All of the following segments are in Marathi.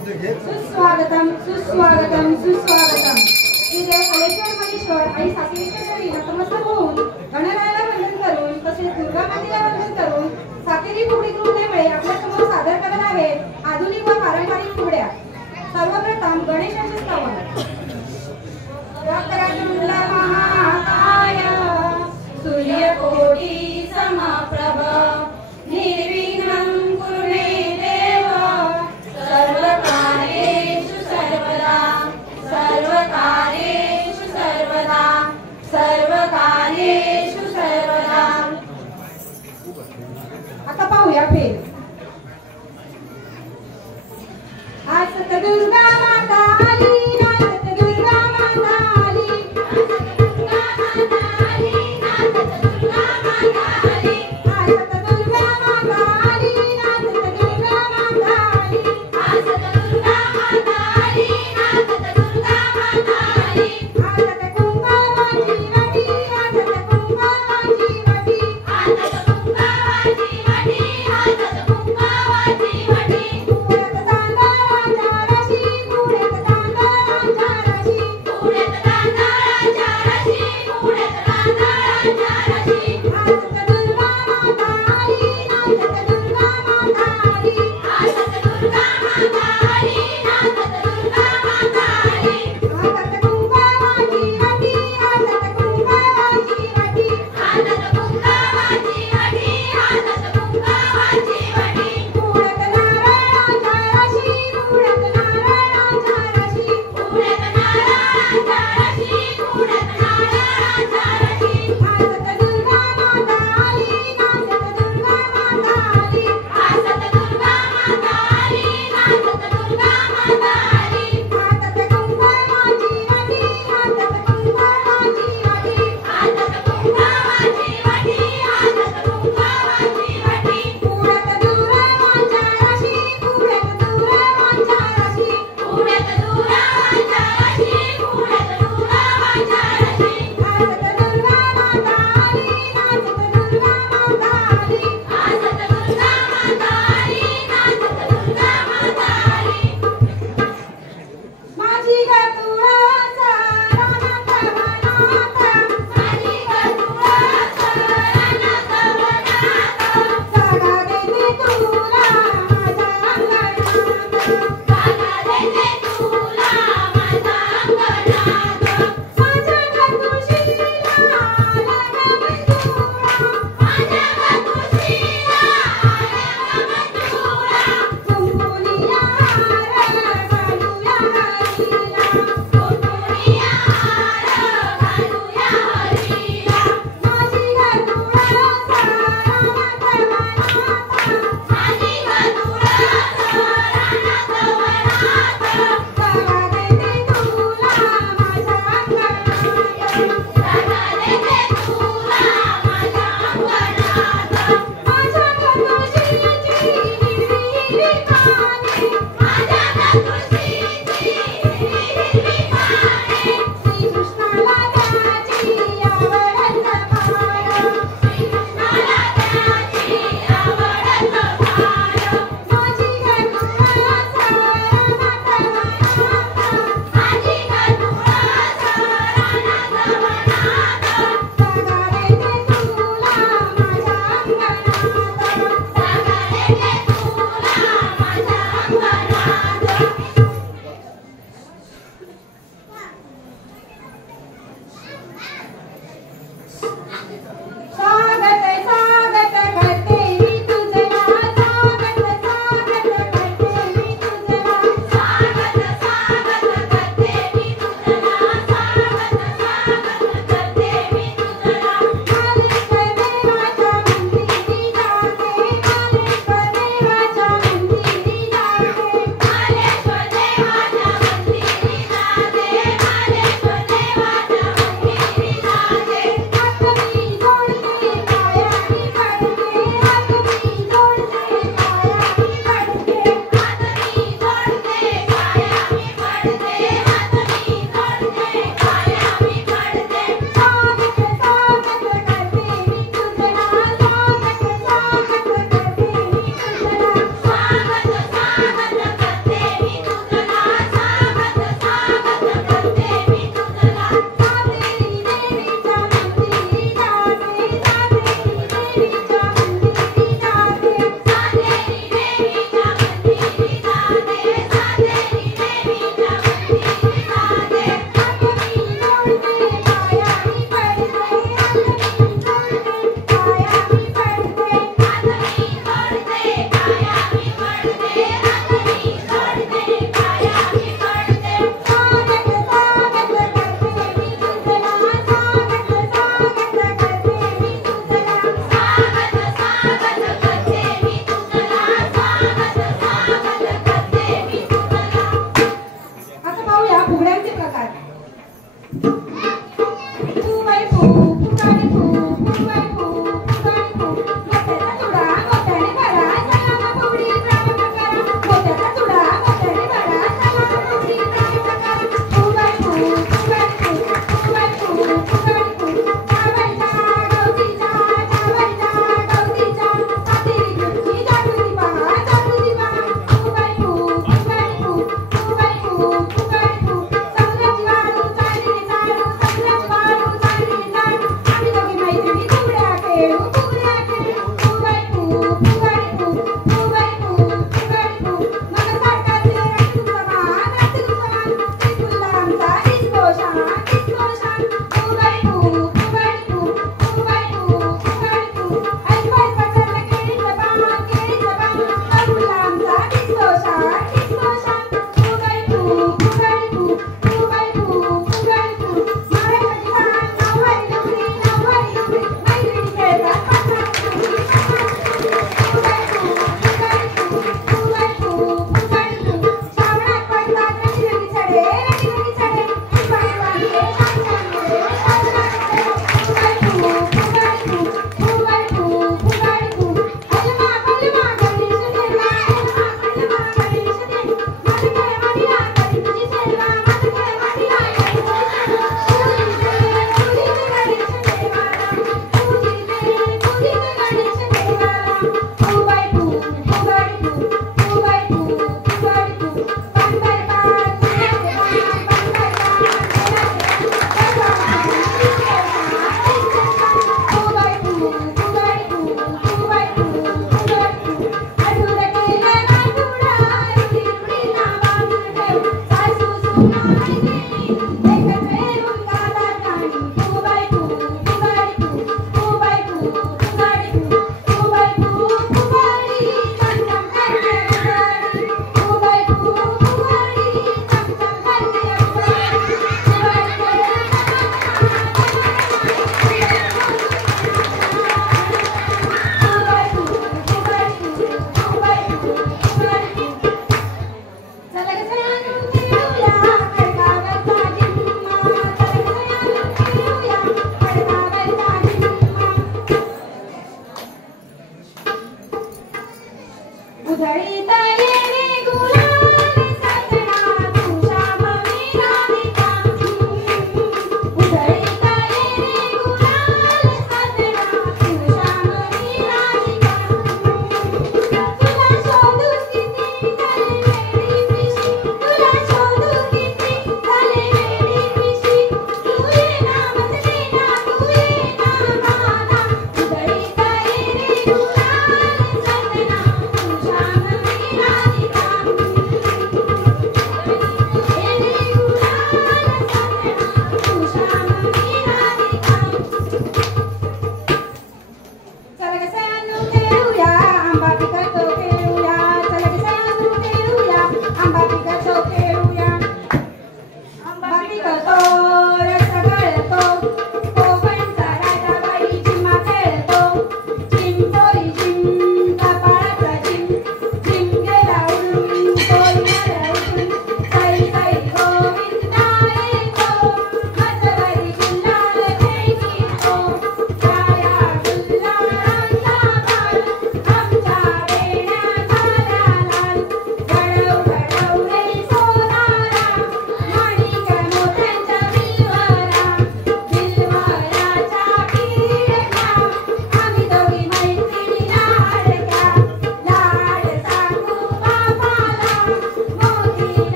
सुस्वागतम सुस्वागतम सुस्वागतम। श्री देव कलेश्वर महेश्वर आणि साकेरीच्या चरणी नतमस्तक होऊन गणरायाला वंदन करून तसेच दुर्गा मातेला वंदन करून साकेरी फुगडी कृतीमुळे आपल्या समोर सादर करत आहेत आधुनिक व पारंपरिक फुगड्या। सर्वप्रथम गणेशाचे स्तवन। वक्रतुंड महाकाय सूर्यकोटि समप्रभ निर्विघ्नं कुरु मे देव सर्वकार्येषु सर्वदा सर्वकार्येषु सर्वदा सर्वकार्येषु सर्वदा। आता पाहूया फेर। आज सतदुर्गा माता आली, आज सतदुर्गा माता आली, आज सतदुर्गा माता आली, आज सतदुर्गा माता आली, आज सतदुर्गा माता आली, आज सतदुर्गा माता आली, आज सतदुर्गा माता आली, आज सतदुर्गा माता आली। आज सतकुंभावाची वाटी, आज सतकुंभावाची वाटी, आज सतकुंभावाची वाटी, आज सतकुंभावाची वाटी। पुरत तांदळाच्या राशी,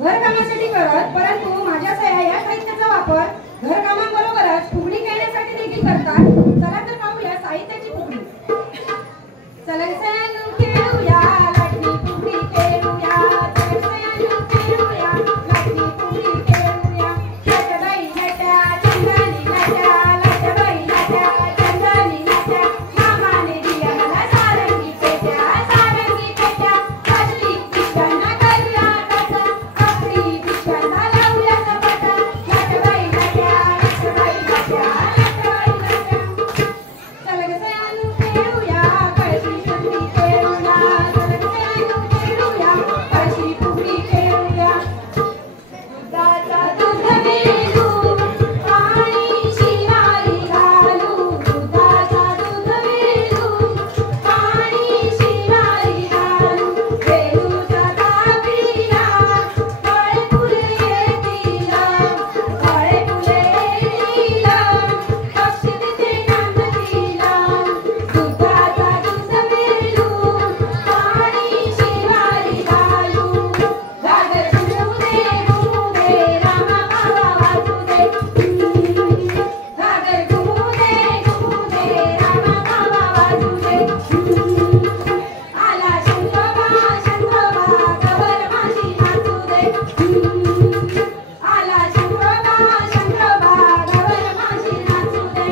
घरकामासाठी करत, परंतु माझ्या सह्या या साहित्याचा वापर घरकामांबरोबरच फुगडी खेळण्यासाठी देखील करतात. चला तर पाहूया साहित्याची फुगडी. चला सह्यानु खेळूया लाटणी फुगडी खेळूया. चला सह्यानु खेळूया लाटणी फुगडी खेळूया. लाटबाई लाट्या चंदनी लाट्या, लाटबाई लाट्या चंदनी लाट्या. मामाने दिल्या मला सारंगी पेट्या, सारंगी पेट्या. काष्टी पिशव्यांना करूया टाटा, कापडी पिशव्यांना लावूया सपाटा. लाटबाई लाट्या, लाटबाई लाट्या, लाटबाई लाट्या. चला ग सह्यानु खेळूया कळशी फुगडी खेळूया. चला ग सह्यानु खेळूया कळशी फुगडी खेळूया. दुधाचा दूध वेलू पाणी शिवारी घालू. दुधाचा दूध वेलू पाणी शिवारी घालू. वेलूच्या दाबीला फळे फुले येतील, फळे फुले येतील. पक्षी तिथे नांदतील. दुधाचा दूध वेलू पाणी शिवारी घालू. घागर घुमू दे रामा बाबा वाजू दे. घागर घुमू दे रामा बाबा वाजू दे. आला शंकरबा शंकरबा गवर माशी नाचू दे. आला शंकरबा शंकरबा गवर माशी नाचू दे.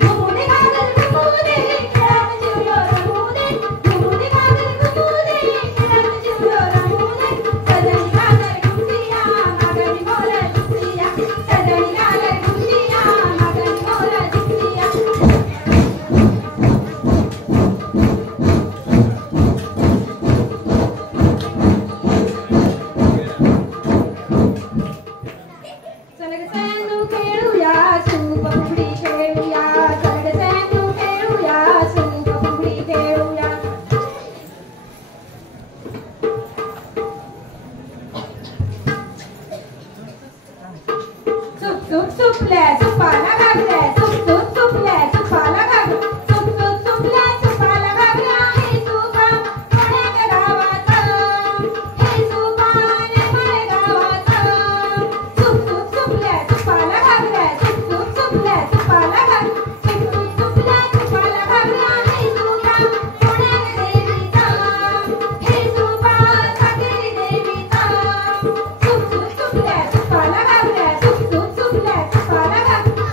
घुमू दे घागर घुमू दे खेळात जीव रंगू दे. घुमू दे घागर घुमू दे खेळात जीव रंगू दे. सजनी घागर घुमतीया मागणी मोर दिसतीया. सजनी घागर घुमतीया मागणी मोर दिसतीया. चला ग सह्यानु खेळूया सूप फुगडी खेळूया. चला ग सह्यानु खेळूया सूप फुगडी खेळूया. सूप सूप सुपल्या सुपाला घागऱ्या. सूप सूप सुपल्या सुपाला घागऱ्या. सूप सूप सुपल्या सुपाला घागऱ्या. हे सुपा कोण्या गावाचं, हे सुपा नेमाळे गावाचं. सूप सूप सुपल्या सुपाला घागऱ्या. सूप सूप सुपल्या सुपाला घागऱ्या. सूप सूप सुपल्या सुपाला घागऱ्या. हे सुपा कोण्या देवीचा, हे सुपा सातेरी देवीचा. सूप सूप सुपल्या सुपाला घागऱ्या. सूप सूप सुपल्या सुपाला घागऱ्या.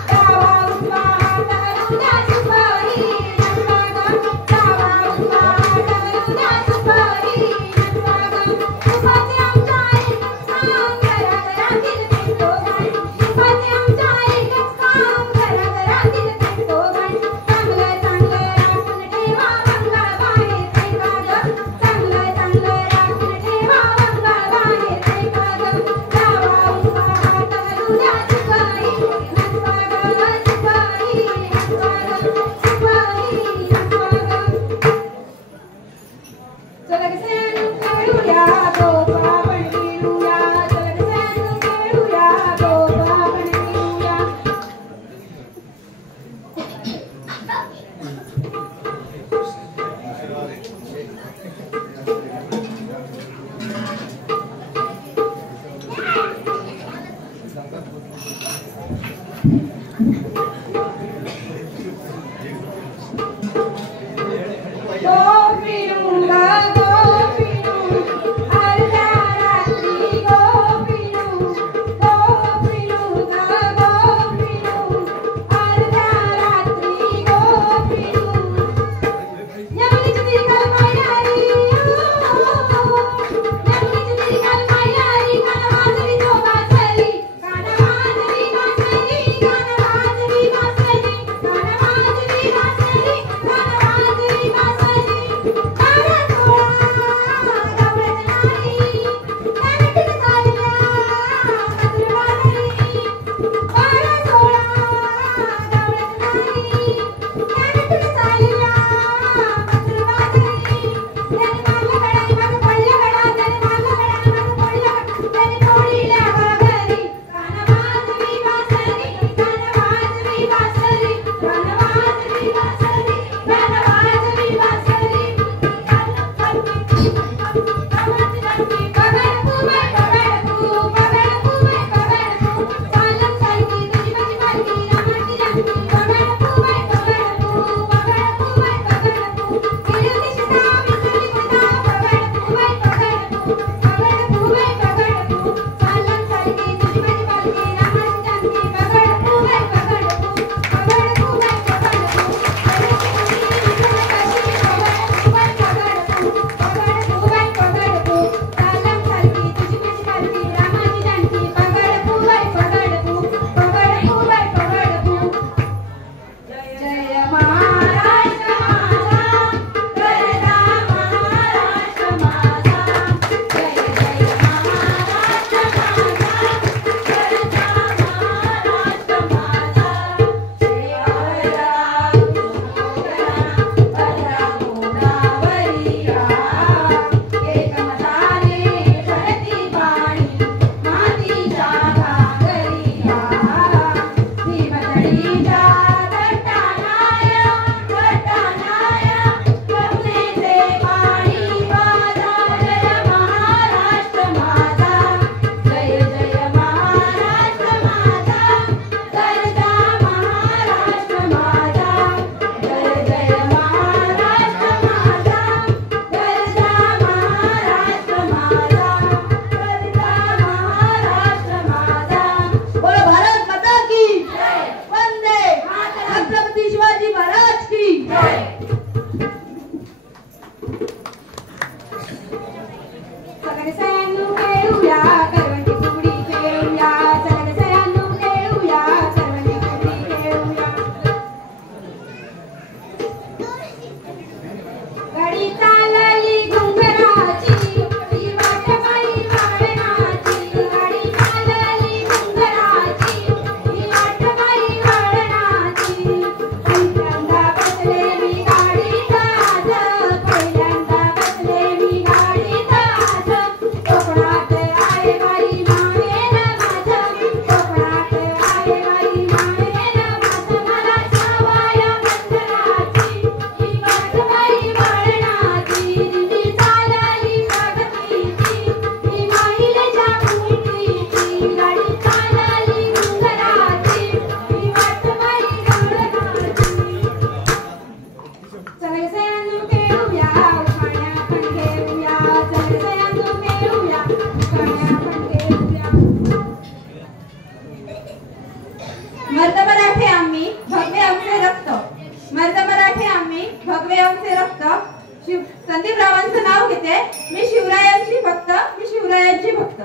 संदीपरावांचं नाव घेते. मी शिवरायांची भक्त, मी शिवरायांची भक्त.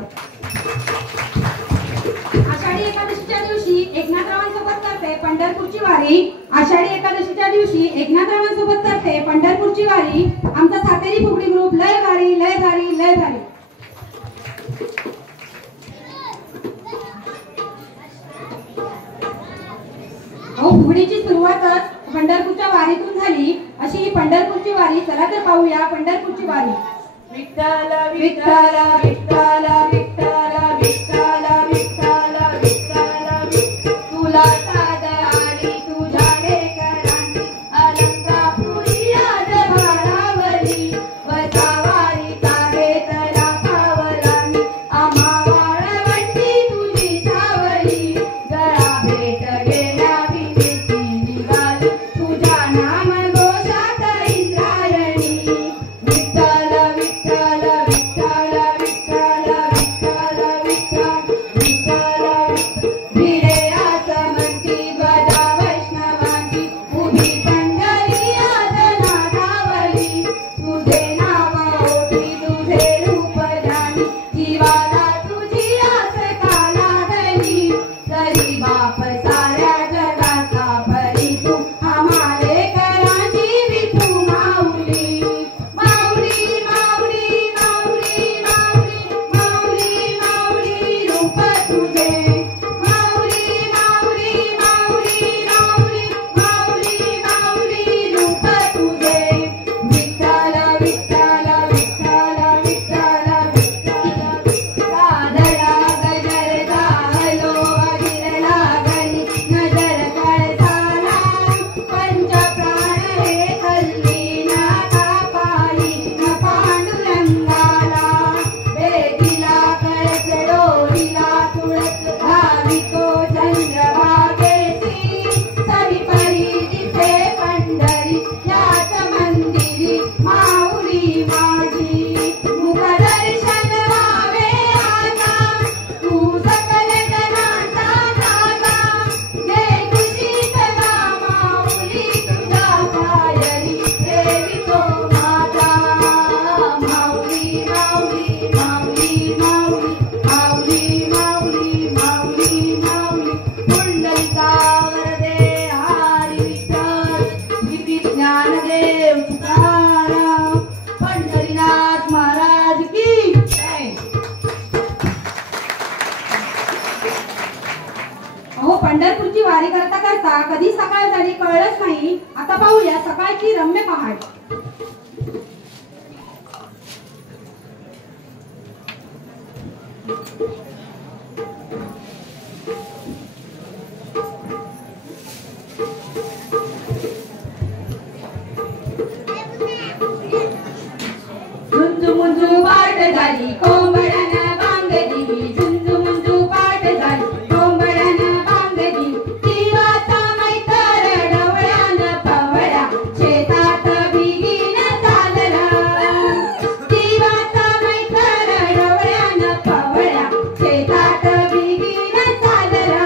आषाढी एकादशीच्या दिवशी एकनाथरावांसोबत करते पंढरपूरची वारी. आषाढी एकादशीच्या दिवशी एकनाथरावांसोबत करते पंढरपूरची वारी. आमचा सातेरी फुगडी ग्रुप लय भारी लय भारी लय भारी. फुगडीची सुरुवातच पंढरपूरच्या वारीतून झाली. अशी ही पंढरपूरची वारी. चला तर पाहूया पंढरपूरची वारी. विठ्ठल विठ्ठल विठ्ठल विठ्ठल विठ्ठल विठ्ठल विठ्ठल तुला साद आली तुझ्या लेकरांनी अलंकापुरी आज भारावली. वसावारी काढे तला पावलांनी आम्हा वाळवंटी तुझी सावली. वितो चंद्रभागेची सविपरी तिथे पंढरी याच मंदिरी माऊली माझी मुखदर्शन व्हावे आता तू सकल जनाचा दाता जय तुझी सदा माऊली तुझा पायरी देवितो माझा माऊली माऊली माऊली माऊली माऊली माऊली माऊली माऊली पुंडलिका वरदे हरी विठ्ठल श्री ज्ञानदेव तुकाराम पंढरीनाथ महाराज की जय. अहो पंढरपूरची वारी करता करता कधी सकाळ झाली कळलंच नाही. आता पाहूया सकाळची रम्य पहाट. झुंजू मुंजू पाट झाली कोंबड्यानं बांगली झुंजू मुंजू पाट झाली कोंबड्यानं बांगली जीवाचा मैतर डवळ्यानं पवळा शेतात बिगीन चालला जीवाचा मैतर डवळ्यानं पवळा शेतात बिगीन चालला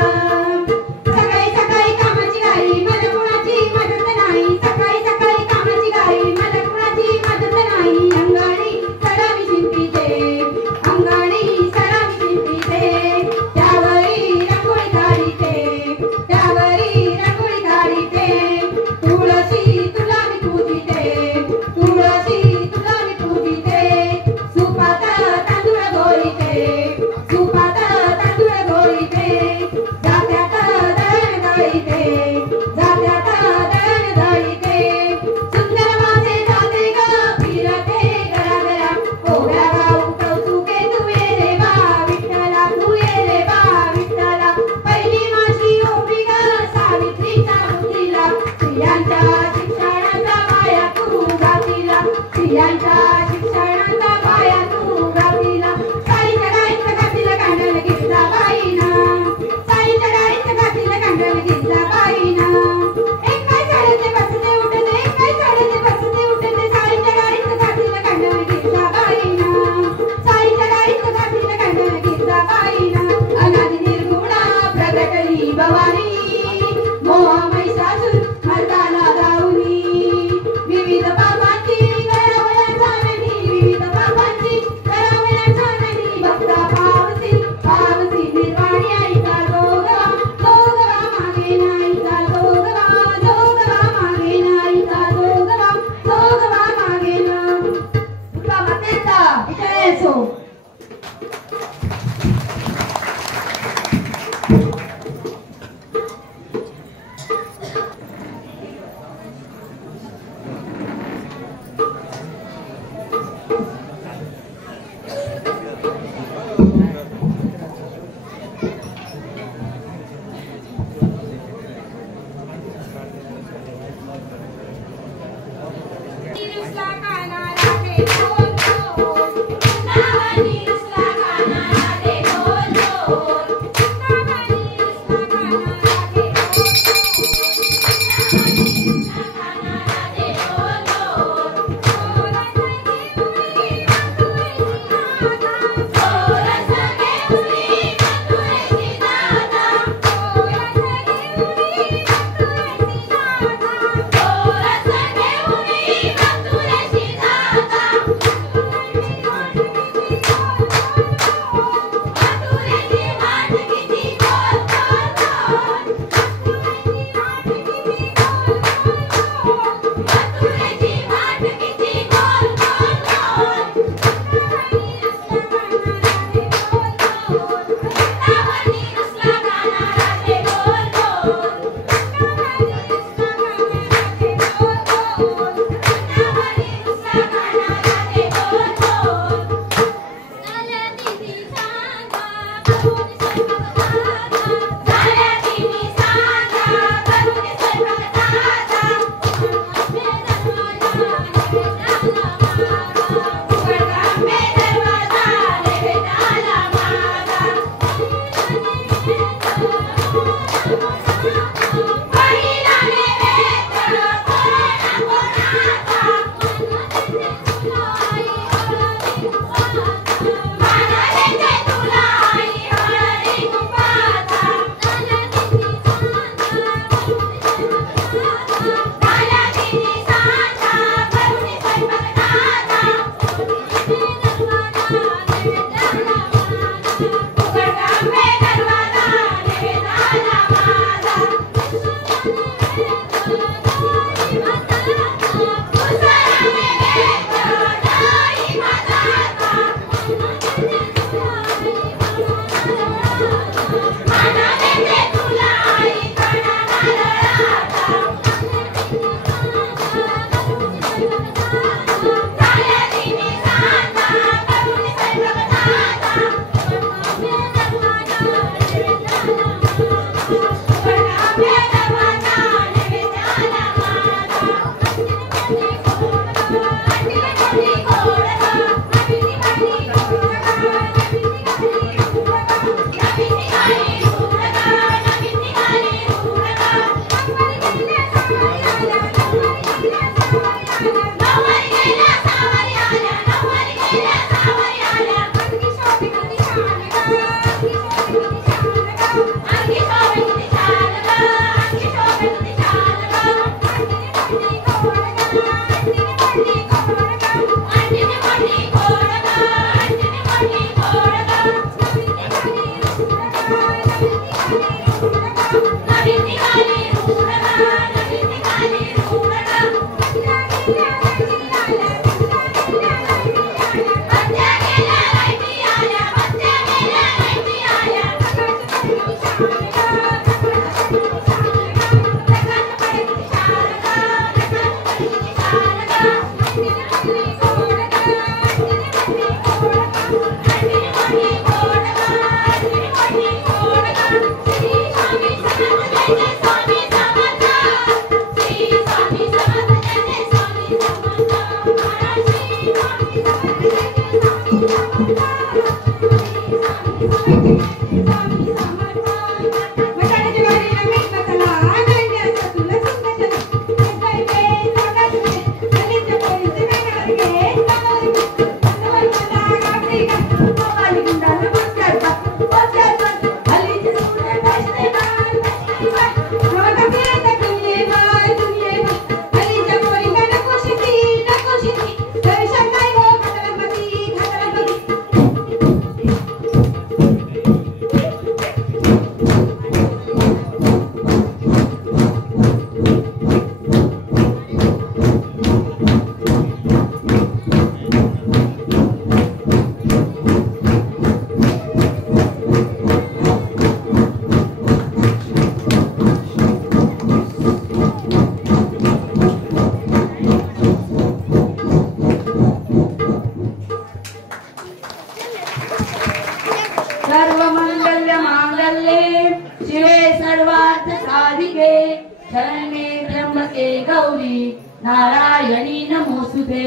शरणे त्र्यंबके गौरी नारायणी नमोस्तुते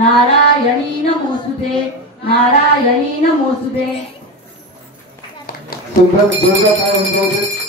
नारायणी नमोस्तुते नारायणी नमोस्तुते. सुंदर जोरदार टाळ्या वाजवा.